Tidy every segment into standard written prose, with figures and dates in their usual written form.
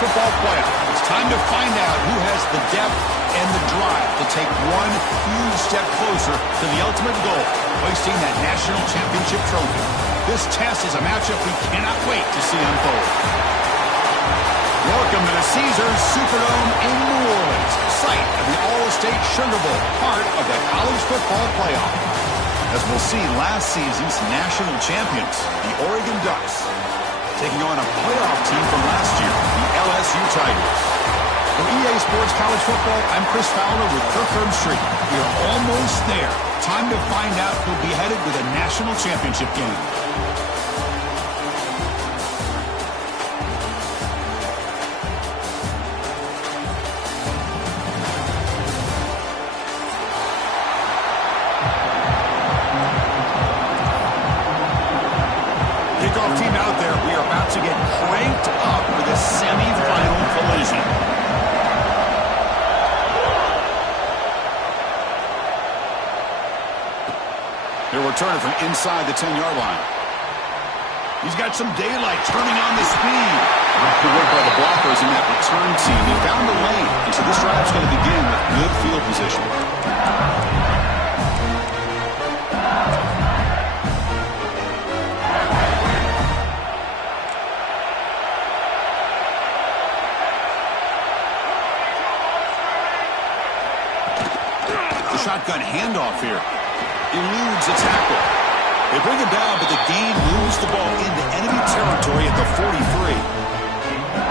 Football Playoff. It's time to find out who has the depth and the drive to take one huge step closer to the ultimate goal, hoisting that national championship trophy. This test is a matchup we cannot wait to see unfold. Welcome to the Caesars Superdome in New Orleans, site of the All-State Sugar Bowl, part of the College Football Playoff. As we'll see, last season's national champions, the Oregon Ducks, taking on a playoff team from last year, the LSU Tigers. For EA Sports College Football, I'm Chris Fowler with Kirk Herbstreit. We are almost there. Time to find out who'll be headed to the national championship game. Kickoff team out there. We are about to get cranked up for the semifinal collision. They're returning from inside the 10-yard line. He's got some daylight turning on the speed. Good work by the blockers in that return team. He found the lane, and so this drive's going to begin with good field position. The shotgun handoff here. Eludes a tackle. They bring him down, but the gain moves the ball into enemy territory at the 43.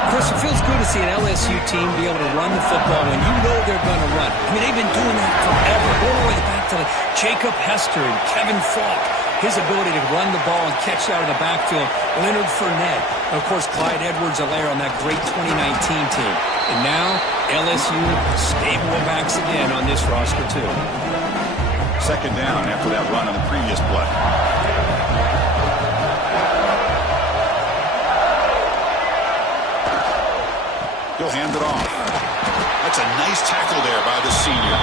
Chris, it feels good to see an LSU team be able to run the football when you know they're going to run. I mean, they've been doing that forever. Going all the way back to Jacob Hester and Kevin Falk. His ability to run the ball and catch out of the backfield. Leonard Fournette. And, of course, Clyde Edwards-Helaire on that great 2019 team. And now, LSU stable of backs again on this roster, too. Second down after that run on the previous play. He'll hand it off. That's a nice tackle there by the senior.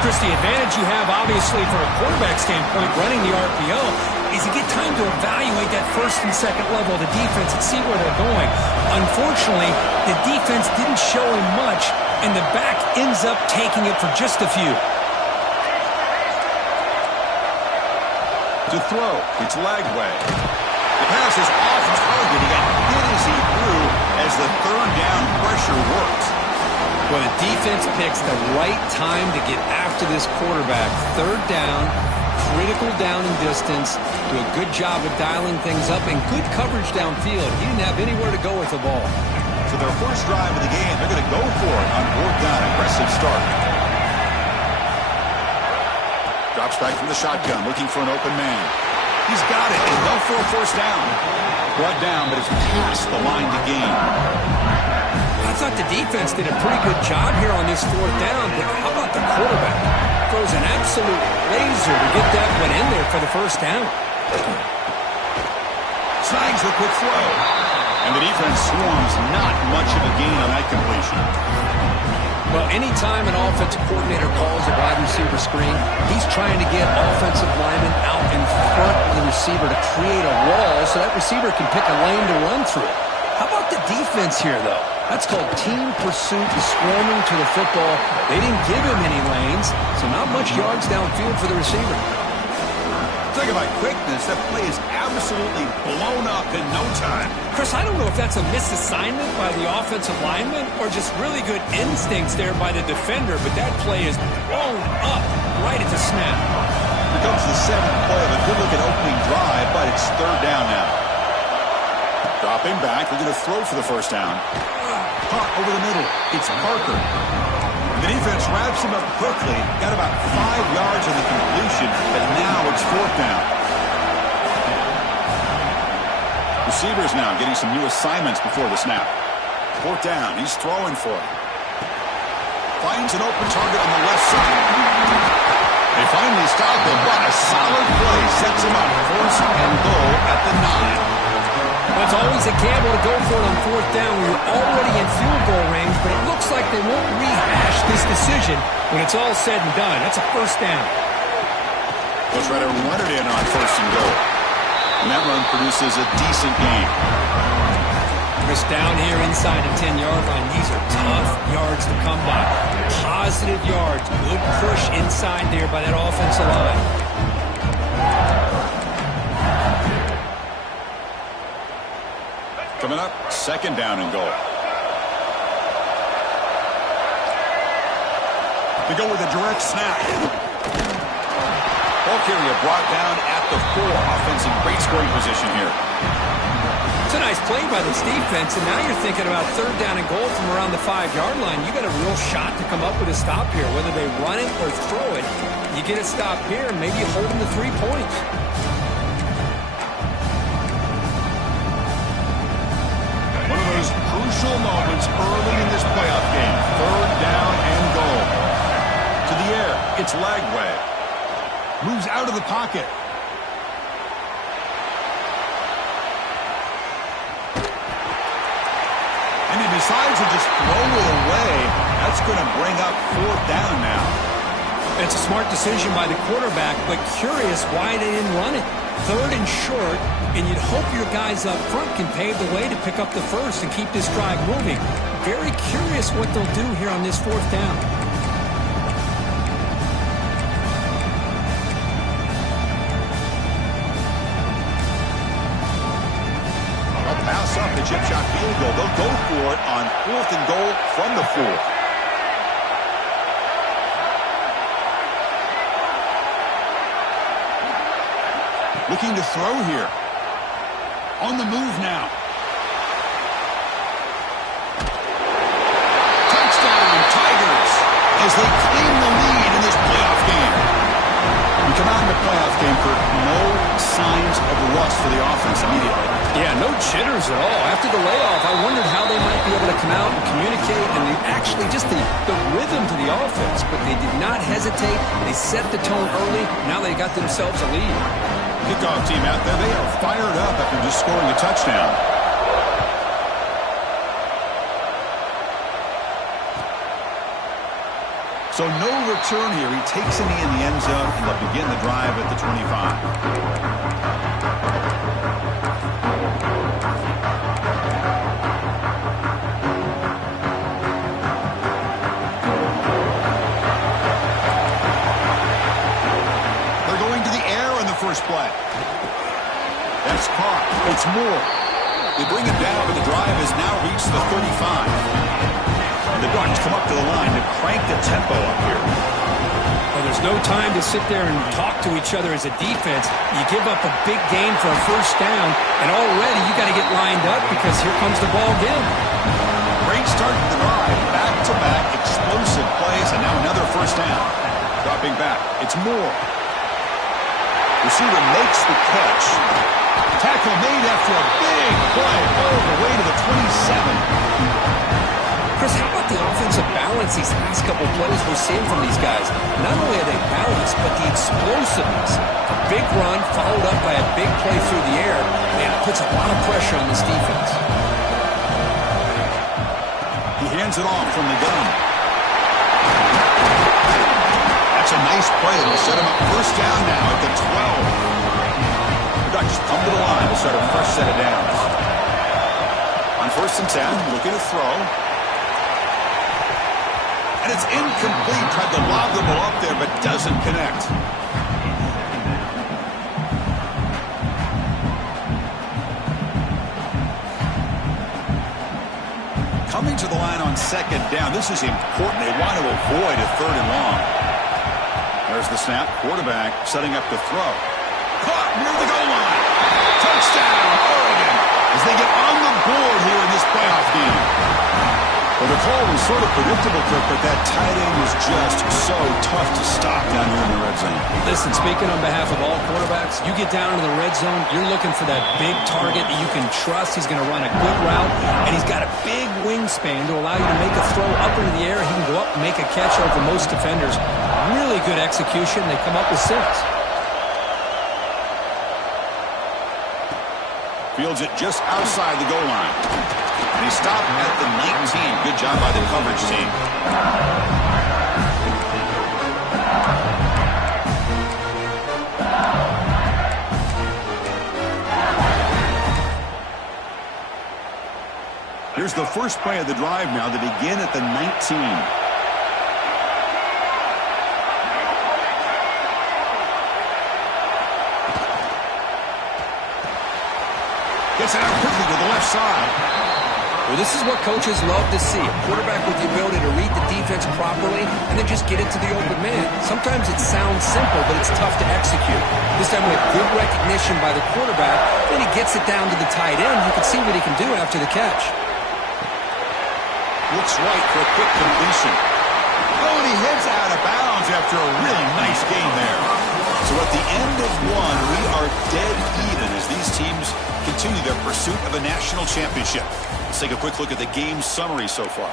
Chris, the advantage you have, obviously, from a quarterback standpoint, running the RPO, is you get time to evaluate that first and second level of the defense and see where they're going. Unfortunately, the defense didn't show him much, and the back ends up taking it for just a few. To throw, it's Lagway. The pass is off target. He got hit as he threw as the third down pressure worked. Well, the defense picks the right time to get after this quarterback. Third down, critical down and distance. Do a good job of dialing things up and good coverage downfield. He didn't have anywhere to go with the ball. So their first drive of the game, they're going to go for it on fourth down. Aggressive start. Drops back from the shotgun, looking for an open man. He's got it, and go for a first down. Brought down, but it's past the line to gain. I thought the defense did a pretty good job here on this fourth down, but how about the quarterback? Throws an absolute laser to get that one in there for the first down. Snags the quick throw. And the defense swarms not much of a gain on that completion. Well, anytime an offensive coordinator calls a wide receiver screen, he's trying to get offensive linemen out in front of the receiver to create a wall so that receiver can pick a lane to run through. How about the defense here, though? That's called team pursuit and swarming to the football. They didn't give him any lanes, so not much yards downfield for the receiver. Talk about quickness. That play is absolutely blown up in no time. Chris, I don't know if that's a misassignment by the offensive lineman or just really good instincts there by the defender, but that play is blown up right at the snap. Here comes the seventh play of a good-looking opening drive, but it's third down now. Dropping back, they're going to throw for the first down. Caught over the middle. It's Parker. The defense wraps him up quickly. Got about 5 yards on the completion, but now it's fourth down. Receivers now getting some new assignments before the snap. Fourth down. He's throwing for it. Finds an open target on the left side. They finally stop him, but a solid play sets him up. First and goal at the 9. Well, it's always a gamble to go for it on fourth down when you're already in field goal range, but it looks like they won't rehash this decision when it's all said and done. That's a first down. They'll try to run it in on first and goal. And that run produces a decent gain. Chris, down here inside the 10-yard line, these are tough yards to come by. Positive yards. Good push inside there by that offensive line. Coming up, 2nd down and goal. They go with a direct snap. Ball carrier brought down at the 4. Offense in great scoring position here. It's a nice play by this defense, and now you're thinking about 3rd down and goal from around the 5-yard line. You got a real shot to come up with a stop here. Whether they run it or throw it, you get a stop here, and maybe you hold them to 3 points. One of those crucial moments early in this playoff game. 3rd down and goal. To the air, it's Lagway. Moves out of the pocket. And he decides to just throw it away. That's going to bring up 4th down now. It's a smart decision by the quarterback, but curious why they didn't run it. 3rd and short, and you'd hope your guys up front can pave the way to pick up the 1st and keep this drive moving. Very curious what they'll do here on this 4th down. Pass up the chip shot field goal. They'll go for it on 4th and goal from the 4. Looking to throw here. On the move now. Touchdown, Tigers, as they claim the lead in this playoff game. We come out in the playoff game for no signs of rust for the offense immediately. Yeah, no jitters at all. After the layoff, I wondered how they might be able to come out and communicate and actually just the rhythm to the offense. But they did not hesitate. They set the tone early. Now they got themselves a lead. Kickoff team out there, they are fired up after just scoring a touchdown. So no return here. He takes it in the end zone, and they'll begin the drive at the 25. First play. That's caught. It's Moore. They bring it down, but the drive has now reached the 35. And the Ducks come up to the line to crank the tempo up here. Well, there's no time to sit there and talk to each other as a defense. You give up a big gain for a 1st down, and already you got to get lined up because here comes the ball again. Great start to the drive. Back-to-back explosive plays, and now another 1st down. Dropping back. It's Moore. Receiver makes the catch. Tackle made after a big play all the way to the 27. Chris, how about the offensive balance these last couple plays we're seeing from these guys? Not only are they balanced, but the explosiveness. A big run followed up by a big play through the air. Man, it puts a lot of pressure on this defense. He hands it off from the gun. That's a nice play. It'll set him up 1st down now at the 12. The Ducks come to the line to start a fresh set of downs. On 1st and 10, looking to throw. And it's incomplete. Tried to lob the ball up there, but doesn't connect. Coming to the line on 2nd down. This is important. They want to avoid a 3rd and long. There's the snap. Quarterback setting up the throw. Caught near the goal line. Touchdown, Oregon, as they get on the board here in this playoff game. Well, the call was sort of predictable, Kirk, but that tight end was just so tough to stop down here in the red zone. Listen, speaking on behalf of all quarterbacks, you get down into the red zone, you're looking for that big target that you can trust. He's going to run a good route, and he's got a big wingspan to allow you to make a throw up into the air. He can go up and make a catch over most defenders. Really good execution. They come up with 6. Fields it just outside the goal line. And he stopped at the 19. Good job by the coverage team. the first play of the drive now to begin at the 19. Gets it out quickly to the left side. Well, this is what coaches love to see. A quarterback with the ability to read the defense properly and then just get it to the open man. Sometimes it sounds simple, but it's tough to execute. This time with good recognition by the quarterback, then he gets it down to the tight end. You can see what he can do after the catch. Looks right for a quick completion. Oh, and he heads out of bounds after a really nice game there. So at the end of one, we are dead even as these teams continue their pursuit of a national championship. Let's take a quick look at the game summary so far.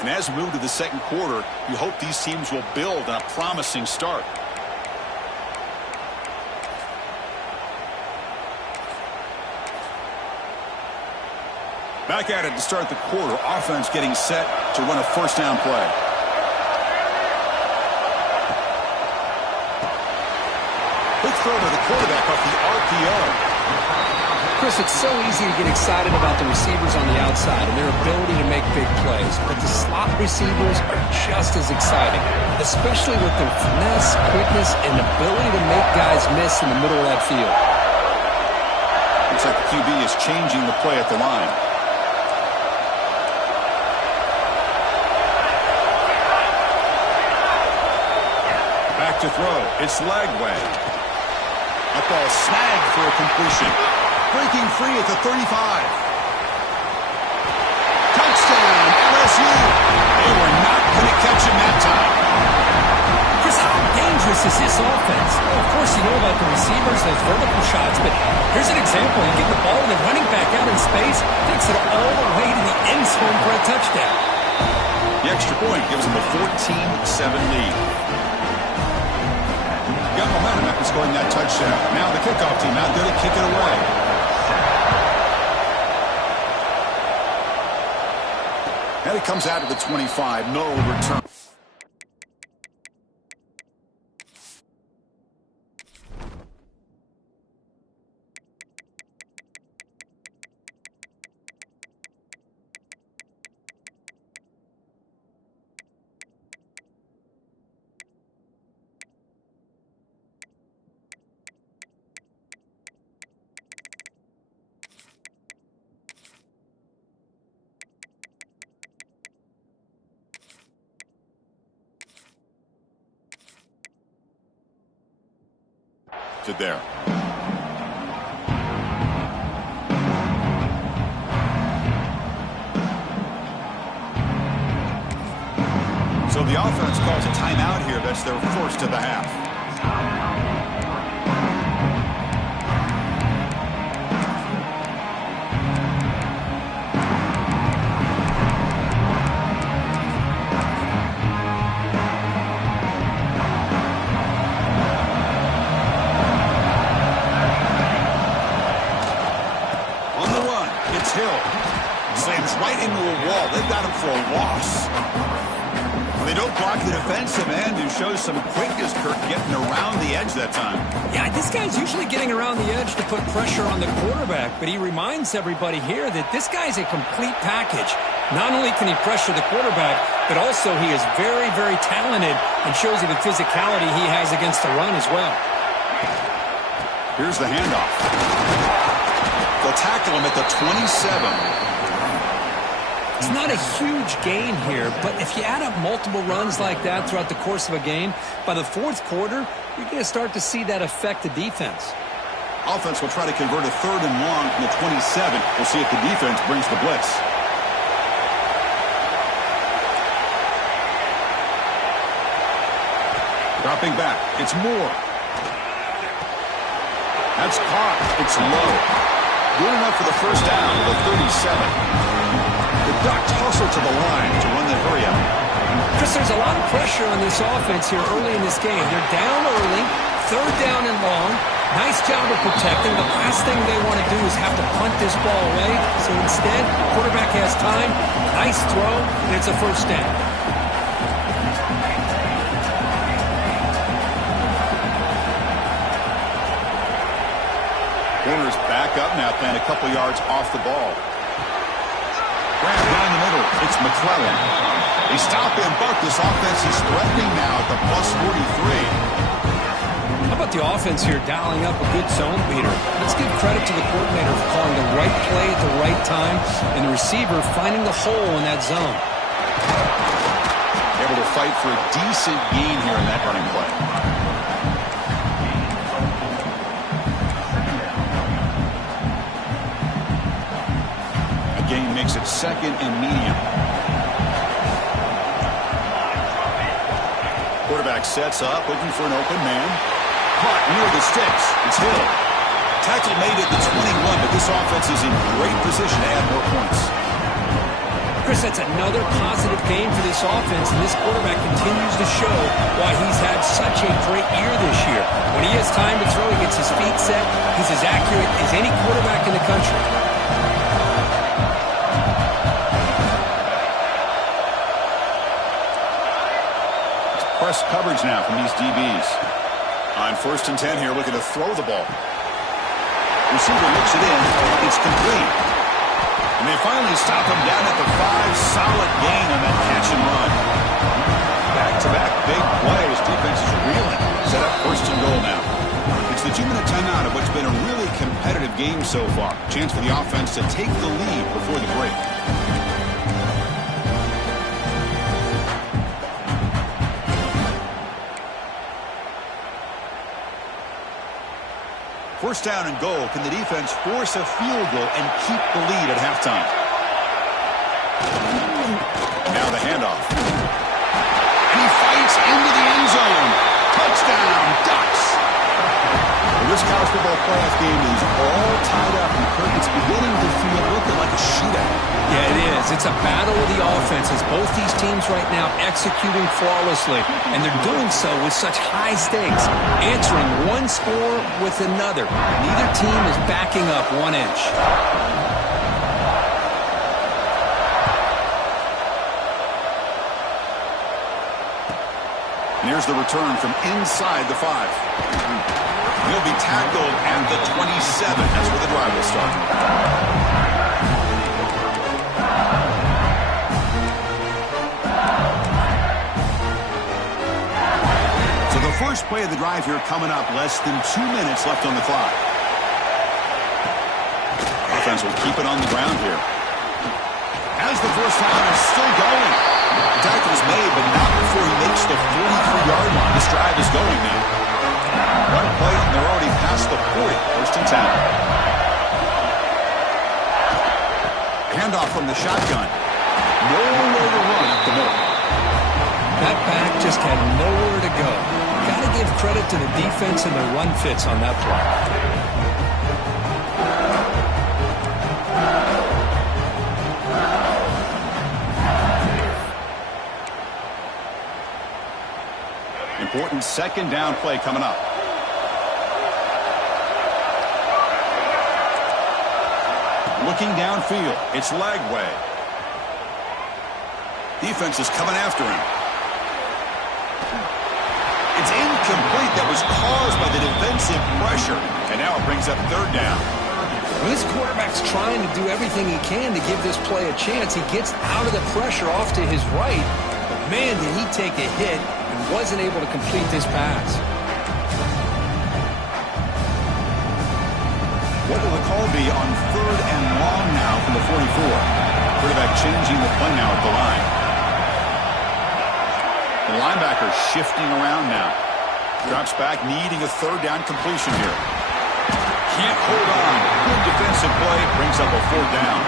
And as we move to the second quarter, you hope these teams will build on a promising start. Back at it to start the quarter. Offense getting set to run a first down play. Quick throw by the quarterback off the RPO. Chris, it's so easy to get excited about the receivers on the outside and their ability to make big plays, but the slot receivers are just as exciting, especially with their finesse, quickness, and ability to make guys miss in the middle of that field. Looks like the QB is changing the play at the line. Back to throw. It's Lagway. That ball snagged for a completion. Breaking free at the 35. Touchdown, LSU. They were not going to catch him that time. Chris, how dangerous is this offense? Well, of course, you know about the receivers, those vertical shots, but here's an example. You get the ball and the running back out in space, takes it all the way to the end zone for a touchdown. The extra point gives them a 14-7 lead. Got momentum after scoring that touchdown. Now the kickoff team out there to kick it away. And it comes out to the 25. No return. To there. So the offense calls a timeout here. That's their first of the half. Right into a wall. They've got him for a loss. They don't block the defensive end, who shows some quickness, Kirk, getting around the edge that time. Yeah, this guy's usually getting around the edge to put pressure on the quarterback, but he reminds everybody here that this guy's a complete package. Not only can he pressure the quarterback, but also he is very, very talented and shows you the physicality he has against the run as well. Here's the handoff. They'll tackle him at the 27. It's not a huge gain here, but if you add up multiple runs like that throughout the course of a game, by the fourth quarter, you're going to start to see that affect the defense. Offense will try to convert a 3rd and long from the 27. We'll see if the defense brings the blitz. Dropping back. It's Moore. That's caught. It's low. Good enough for the first down to the 37. The Ducks hustle to the line to run the hurry up. Chris, there's a lot of pressure on this offense here early in this game. They're down early, 3rd down and long. Nice job of protecting. The last thing they want to do is have to punt this ball away. So instead, the quarterback has time. Nice throw, and it's a first down. Corner's back up now, playing a couple yards off the ball. Grab down the middle. It's McClellan. They stop him, but this offense is threatening now at the plus 43. How about the offense here dialing up a good zone beater? Let's give credit to the coordinator for calling the right play at the right time and the receiver finding the hole in that zone. Able to fight for a decent gain here in that running play. A gain makes it second and medium. Quarterback sets up, looking for an open man. Caught near the sticks. It's Hill. Tackle made at the 21, but this offense is in great position to add more points. Chris, that's another positive game for this offense, and this quarterback continues to show why he's had such a great year this year. When he has time to throw, he gets his feet set. He's as accurate as any quarterback in the country. It's press coverage now from these DBs. On 1st and 10 here, looking to throw the ball. Receiver looks it in. It's complete. And they finally stop him down at the 5. Solid gain on that catch and run. Back-to-back big plays. Defense is reeling. Set up 1st and goal now. It's the 2-minute timeout of what's been a really competitive game so far. Chance for the offense to take the lead before the break. First down and goal. Can the defense force a field goal and keep the lead at halftime? Now the handoff. He fights into the end zone. Touchdown, Ducks. Well, this college football playoff game is all tied up. It's beginning to feel looking like a shootout. Yeah, it is. It's a battle of the offenses. Both these teams right now executing flawlessly, and they're doing so with such high stakes, answering one score with another. Neither team is backing up 1 inch. And here's the return from inside the 5. He'll be tackled at the 27. That's where the drive will start. So the first play of the drive here coming up. Less than 2 minutes left on the clock. Offense will keep it on the ground here. As the first time is still going. The tackle's made, but not before he makes the 43-yard line. This drive is going now. One play, and they're already past the 40. 1st and 10. Handoff from the shotgun. Nowhere to run up the middle. That back just had nowhere to go. Got to give credit to the defense and the run fits on that play. Important 2nd down play coming up. Looking downfield. It's Lagway. Defense is coming after him. It's incomplete. That was caused by the defensive pressure. And now it brings up 3rd down. Well, this quarterback's trying to do everything he can to give this play a chance. He gets out of the pressure off to his right. But man, did he take a hit and wasn't able to complete this pass. What will the call be on 3rd and long now from the 44? Quarterback changing the play now at the line. The linebacker shifting around now. Drops back, needing a 3rd down completion here. Can't hold on. Good defensive play. Brings up a 4th down.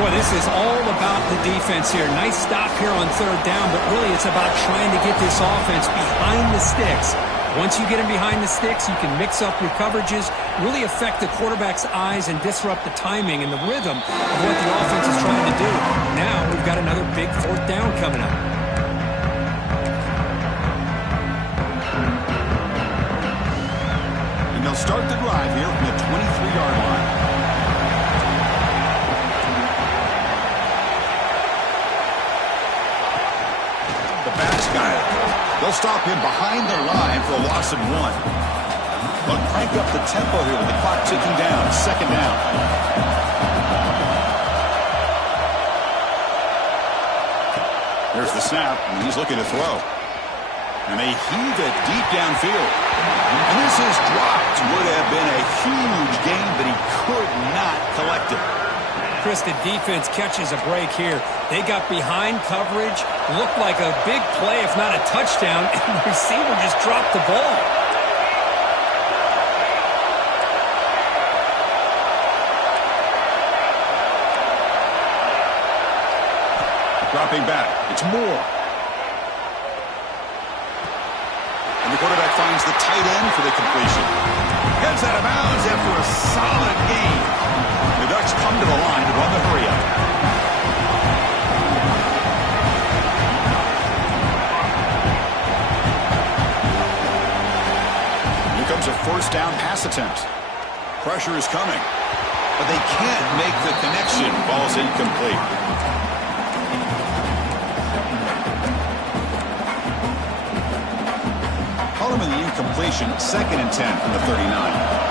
Boy, this is all about the defense here. Nice stop here on 3rd down, but really it's about trying to get this offense behind the sticks. Once you get them behind the sticks, you can mix up your coverages, really affect the quarterback's eyes and disrupt the timing and the rhythm of what the offense is trying to do. Now we've got another big 4th down coming up. And they'll start the drive here from the 23-yard line. They'll stop him behind the line for a loss of 1. They'll crank up the tempo here with the clock ticking down. 2nd down. Here's the snap, and he's looking to throw. And they heave it deep downfield. And this is dropped. Would have been a huge gain, but he could not collect it. Chris, the defense catches a break here. They got behind coverage, looked like a big play, if not a touchdown, and the receiver just dropped the ball. Dropping back. It's Moore. And the quarterback finds the tight end for the completion. Heads out of bounds after a solid gain. The Ducks come to the line to run the hurry-up. Here comes a first down pass attempt. Pressure is coming, but they can't make the connection. Ball's incomplete. Call him in the incompletion, 2nd and 10 from the 39.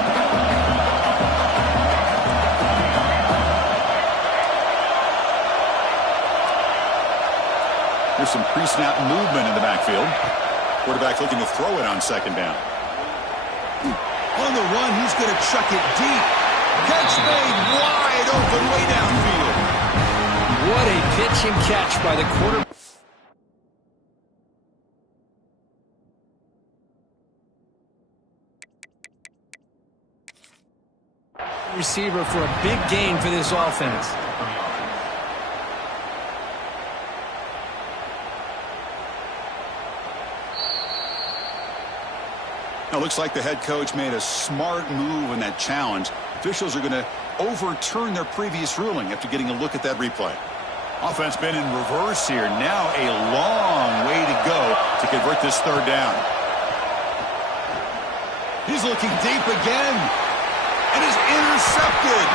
Here's some pre-snap movement in the backfield. Quarterback looking to throw it on 2nd down. On the run, he's going to chuck it deep. Catch made wide open way downfield. What a pitch and catch by the quarterback. Receiver for a big gain for this offense. Now, looks like the head coach made a smart move in that challenge. Officials are going to overturn their previous ruling after getting a look at that replay. Offense been in reverse here. Now a long way to go to convert this 3rd down. He's looking deep again. And is intercepted.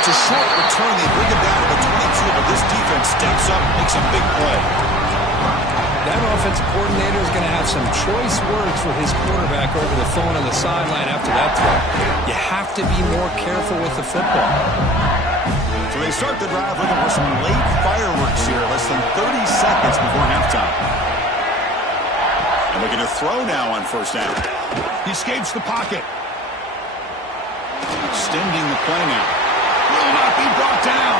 It's a short return. They bring him down to the 22, but this defense steps up, makes a big play. That offensive coordinator is going to have some choice words for his quarterback over the phone on the sideline after that throw. You have to be more careful with the football. So they start the drive looking for some late fireworks here, less than 30 seconds before halftime. And looking to throw now on 1st down. He escapes the pocket. Extending the play now. Will not be brought down.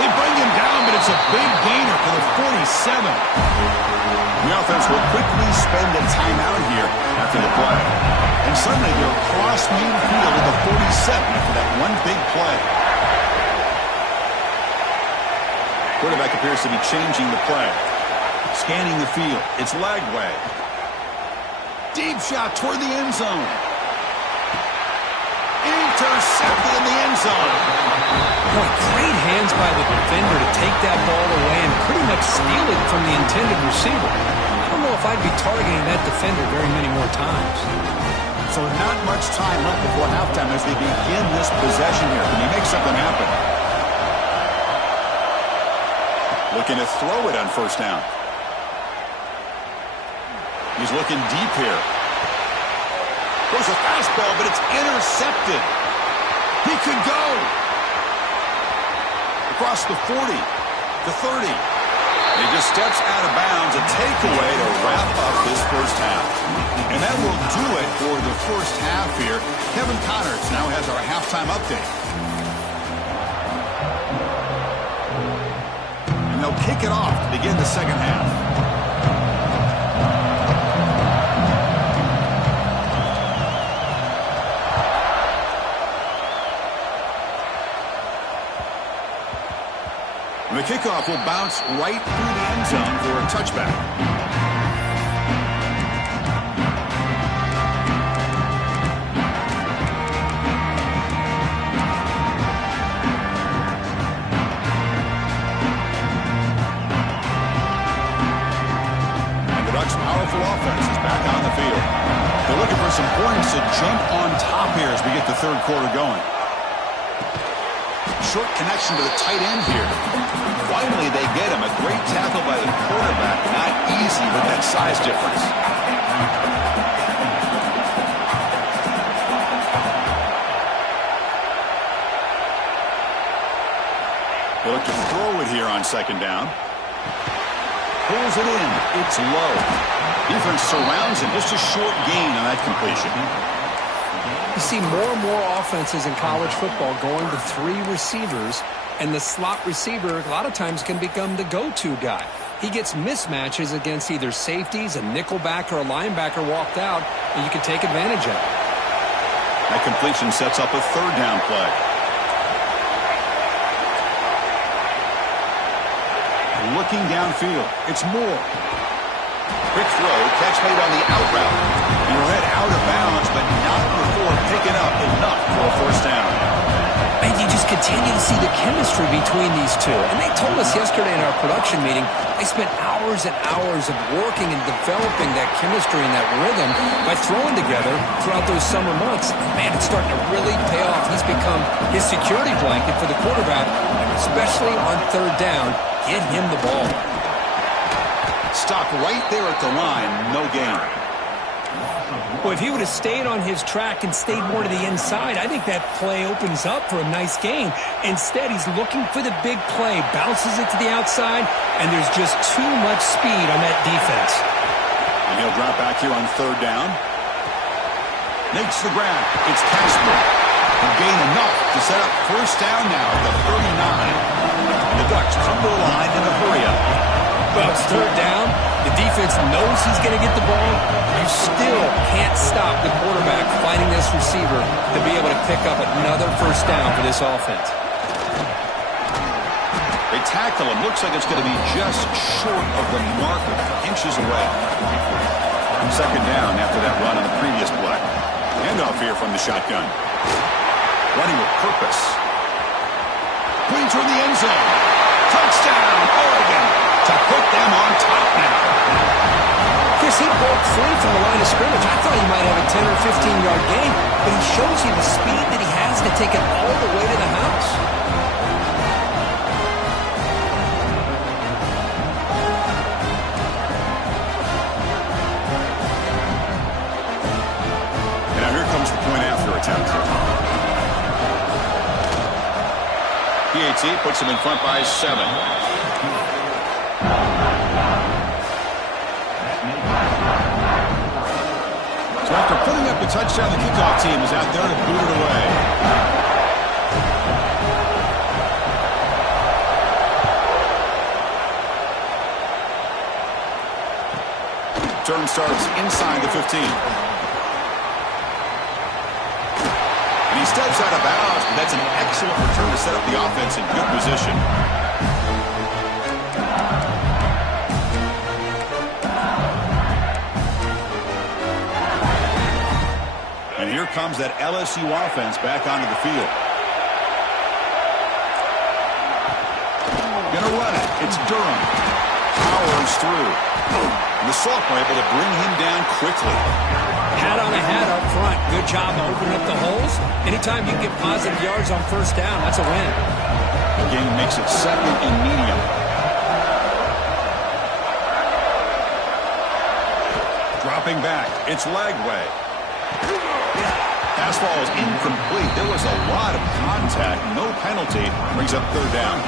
They bring him down, but it's a big gainer for the 47. The offense will quickly spend a timeout here after the play. And suddenly they're across midfield at the 47 after that one big play. Quarterback appears to be changing the play. Scanning the field. It's Lagway. Deep shot toward the end zone. Intercepted in the end zone. Boy, great hands by the defender to take that ball away and pretty much steal it from the intended receiver. I don't know if I'd be targeting that defender very many more times. So not much time left before halftime as they begin this possession here. Can you make something happen? Looking to throw it on 1st down. He's looking deep here. Goes a fastball, but it's intercepted. He could go. Across the 40, the 30. He just steps out of bounds, a takeaway to wrap up this 1st half. And that will do it for the 1st half here. Kevin Connors now has our halftime update. And they'll kick it off to begin the 2nd half. The kickoff will bounce right through the end zone for a touchback. And the Ducks' powerful offense is back on the field. They're looking for some points to jump on top here as we get the 3rd quarter going. Short connection to the tight end here. Finally, they get him. A great tackle by the quarterback. Not easy with that size difference. They look to throw it here on 2nd down. pulls it in. It's low. Defense surrounds him. Just a short gain on that completion. You see more and more offenses in college football going to 3 receivers, and the slot receiver a lot of times can become the go-to guy. He gets mismatches against either safeties, a nickelback, or a linebacker walked out, and you can take advantage of it. That completion sets up a 3rd down play. Looking downfield, it's Moore. Quick throw, catch made on the out route. He'll head out of bounds, but not before picking up enough for a 1st down. And you just continue to see the chemistry between these two. And they told us yesterday in our production meeting, they spent hours and hours of working and developing that chemistry and that rhythm by throwing together throughout those summer months. And man, it's starting to really pay off. He's become his security blanket for the quarterback, and especially on 3rd down. Get him the ball. Stop right there at the line, no gain. Well, if he would have stayed on his track and stayed more to the inside, I think that play opens up for a nice gain. Instead, he's looking for the big play, bounces it to the outside, and there's just too much speed on that defense. And he'll drop back here on 3rd down. Makes the grab. It's Casper. He'll gain enough to set up 1st down now at the 39. And the Ducks come to the line in a hurry-up. Well, it's 3rd down. The defense knows he's going to get the ball. You still can't stop the quarterback finding this receiver to be able to pick up another 1st down for this offense. They tackle him. Looks like it's going to be just short of the mark, inches away. 2nd down after that run on the previous play. Handoff here from the shotgun. Running with purpose. Clean through the end zone. Touchdown, Oregon, to put them on top now. Chris, he broke free from the line of scrimmage. I thought he might have a 10 or 15-yard gain, but he shows you the speed that he has to take it all the way to the house. And now here comes the point after attempt. PAT puts him in front by 7. So after putting up the touchdown, the kickoff team is out there to boot it away. Turn starts inside the 15. And he steps out of bounds, but that's an excellent return to set up the offense in good position. And here comes that LSU offense back onto the field. Gonna run it. It's Durham. Powers through. And the sophomore able to bring him down quickly. Hat on a hat up front. Good job of opening up the holes. Anytime you get positive yards on 1st down, that's a win. The game makes it 2nd and medium. Dropping back. It's Lagway. Pass ball is incomplete. There was a lot of contact. No penalty. Brings up 3rd down.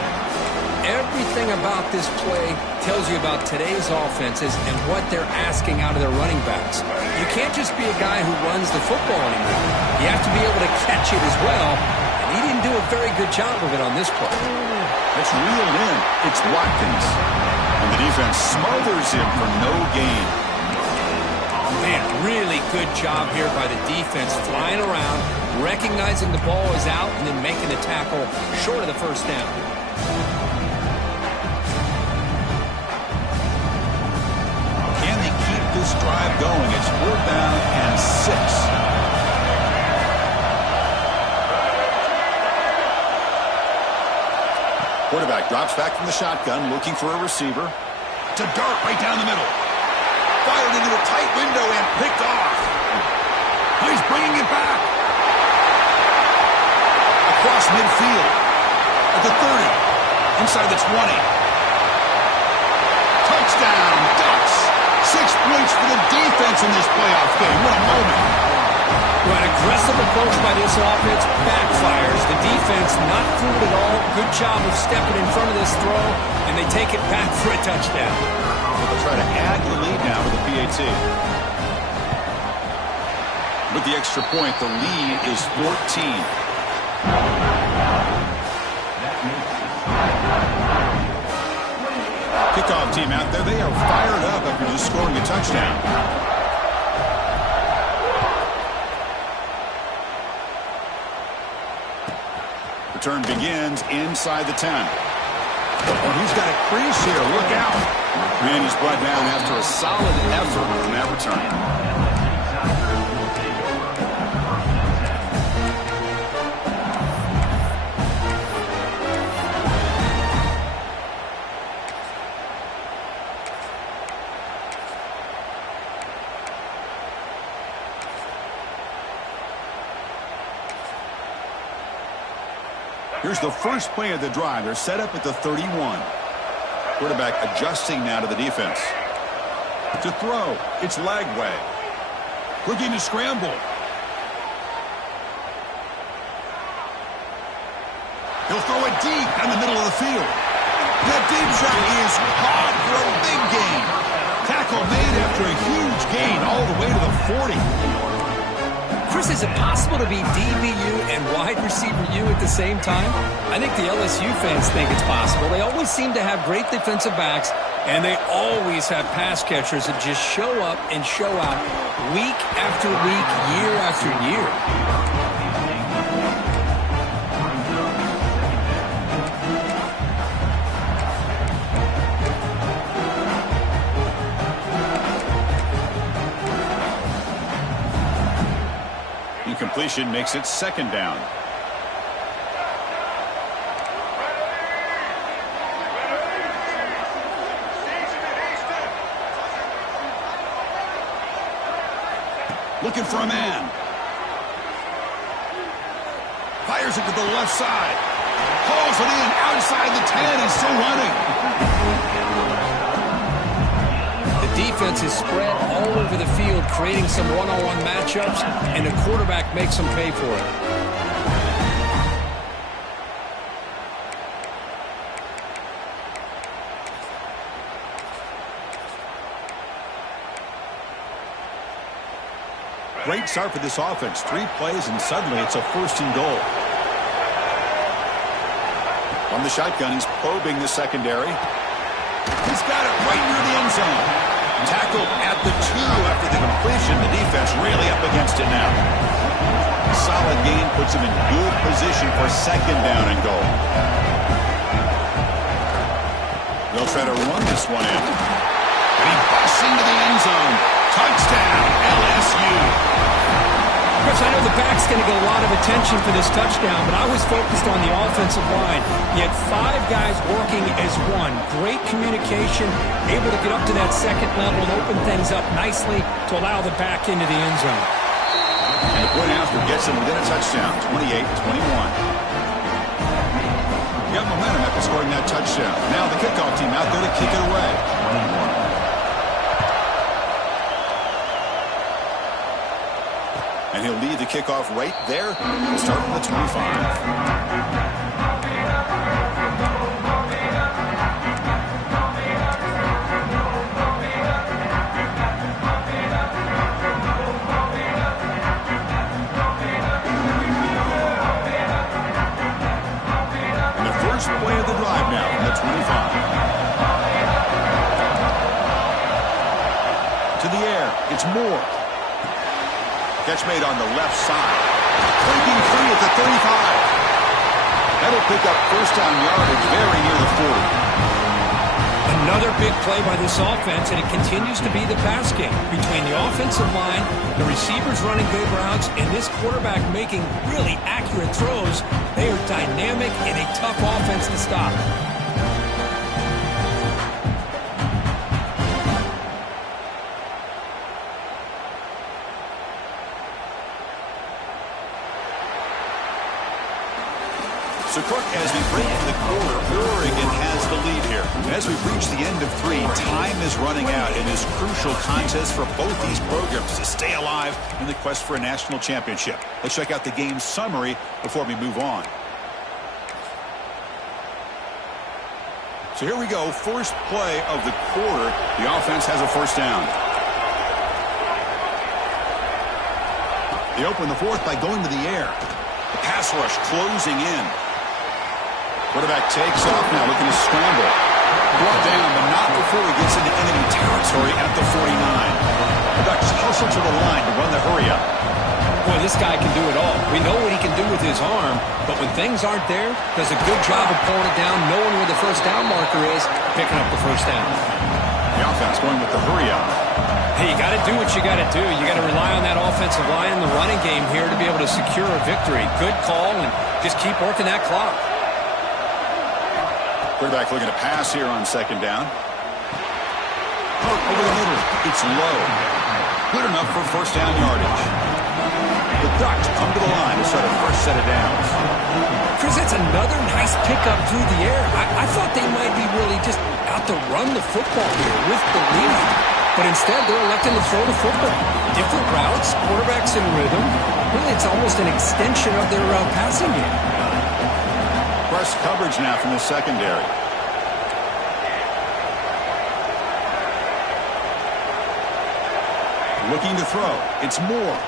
Everything about this play tells you about today's offenses and what they're asking out of their running backs. You can't just be a guy who runs the football anymore. You have to be able to catch it as well, and he didn't do a very good job of it on this play. That's reeled in. It's Watkins. And the defense smothers him for no gain. Man, really good job here by the defense, flying around, recognizing the ball is out, and then making the tackle short of the 1st down. Can they keep this drive going? It's 4th down and 6. Quarterback drops back from the shotgun, looking for a receiver. To dart right down the middle. Fired into a tight window and picked off. He's bringing it back. Across midfield. At the 30. Inside the 20. Touchdown, Ducks. 6 points for the defense in this playoff game. What a moment. Well, an aggressive approach by this offense backfires. The defense not fooled at all. Good job of stepping in front of this throw, and they take it back for a touchdown. So they'll try to add the lead now with the PAT. With the extra point, the lead is 14. Kickoff team out there, they are fired up after just scoring a touchdown. Return begins inside the 10. Oh, he's got a crease here. Look out. Man, he's brought down after a solid effort on that return. Here's the first play of the drive. They're set up at the 31. Quarterback adjusting now to the defense. To throw, it's Lagway. Looking to scramble. He'll throw it deep in the middle of the field. That deep shot is caught for a big gain. Tackle made after a huge gain all the way to the 40. Chris, is it possible to be DBU and wide receiver U at the same time? I think the LSU fans think it's possible. They always seem to have great defensive backs, and they always have pass catchers that just show up and show out week after week, year after year. Completion makes it second down. Looking for a man. Fires it to the left side. Calls it in outside the 10 and still running. Defense is spread all over the field, creating some one-on-one matchups, and the quarterback makes them pay for it. Great start for this offense. 3 plays, and suddenly it's a 1st and goal. On the shotgun, he's probing the secondary. He's got it right near the end zone. Tackled at the 2 after the completion. The defense really up against it now. Solid gain puts him in good position for 2nd down and goal. They'll try to run this one in. And he busts into the end zone. Touchdown, LSU. Chris, I know the back's going to get a lot of attention for this touchdown, but I was focused on the offensive line. You had 5 guys working as one. Great communication, able to get up to that 2nd level and open things up nicely to allow the back into the end zone. And the point after gets him within a touchdown, 28-21. Got momentum after scoring that touchdown. Now the kickoff team out there to kick it away. And he'll lead the kickoff right there. He'll start from the 25. And the first play of the drive now from the 25. To the air. It's Moore. Catch made on the left side. Breaking free at the 35. That'll pick up 1st down yardage very near the 40. Another big play by this offense, and it continues to be the pass game. Between the offensive line, the receivers running good routes, and this quarterback making really accurate throws, they are dynamic and a tough offense to stop. So, Cook, as we break the quarter, Oregon has the lead here. As we reach the end of 3, time is running out in this crucial contest for both these programs to stay alive in the quest for a national championship. Let's check out the game summary before we move on. So here we go, first play of the quarter. The offense has a first down. They open the fourth by going to the air. The pass rush closing in. Quarterback takes off now, looking to scramble. Brought down, but not before he gets into enemy territory at the 49. The Ducks hustle to the line to run the hurry up. Boy, this guy can do it all. We know what he can do with his arm, but when things aren't there, does a good job of pulling it down, knowing where the first down marker is, picking up the first down. The offense going with the hurry up. Hey, you got to do what you got to do. You got to rely on that offensive line in the running game here to be able to secure a victory. Good call, and just keep working that clock. Quarterback looking to pass here on second down. Over the middle. It's low. Good enough for first down yardage. The Ducks come to the line to start a first set of downs. Chris, that's another nice pickup through the air. I thought they might be really just out to run the football here with the lead. But instead, they're electing to throw the football. Different routes, quarterbacks in rhythm. Really, it's almost an extension of their passing game. Press coverage now from the secondary. Looking to throw. It's Moore.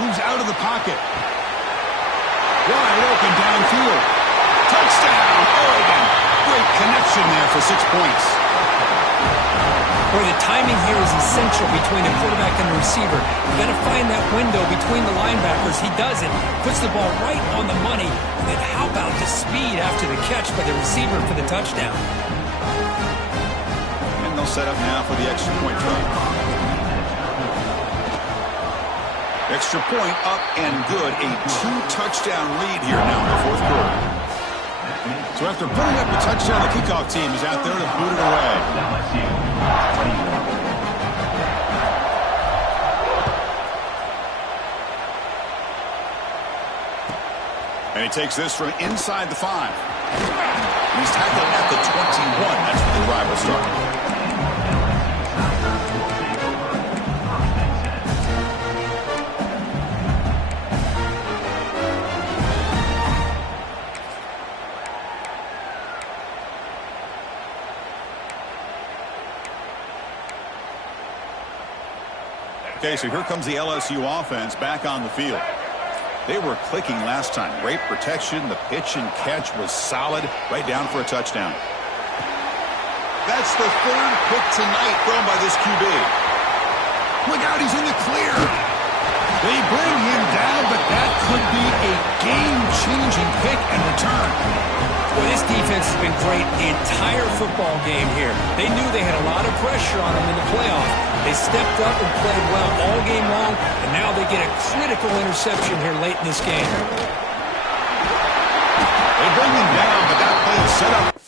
Moves out of the pocket. Wide open downfield. Touchdown, Oregon. Great connection there for 6 points. Boy, the timing here is essential between the quarterback and the receiver. You've got to find that window between the linebackers. He does it. Puts the ball right on the money. And then how about the speed after the catch by the receiver for the touchdown? And they'll set up now for the extra point try. Extra point up and good. A 2-touchdown lead here now in the fourth quarter. So after putting up a touchdown, the kickoff team is out there to boot it away. And he takes this from inside the 5. He's tackled at the 21. That's where the drive will start. Okay, so here comes the LSU offense back on the field. They were clicking last time. Great protection. The pitch and catch was solid. Right down for a touchdown. That's the third pick tonight thrown by this QB. Look out, he's in the clear. They bring him down, but that could be a game-changing pick and return. Well, this defense has been great the entire football game here. They knew they had a lot of pressure on them in the playoff. They stepped up and played well all game long, and now they get a critical interception here late in this game. They bring him down, but that play is set up.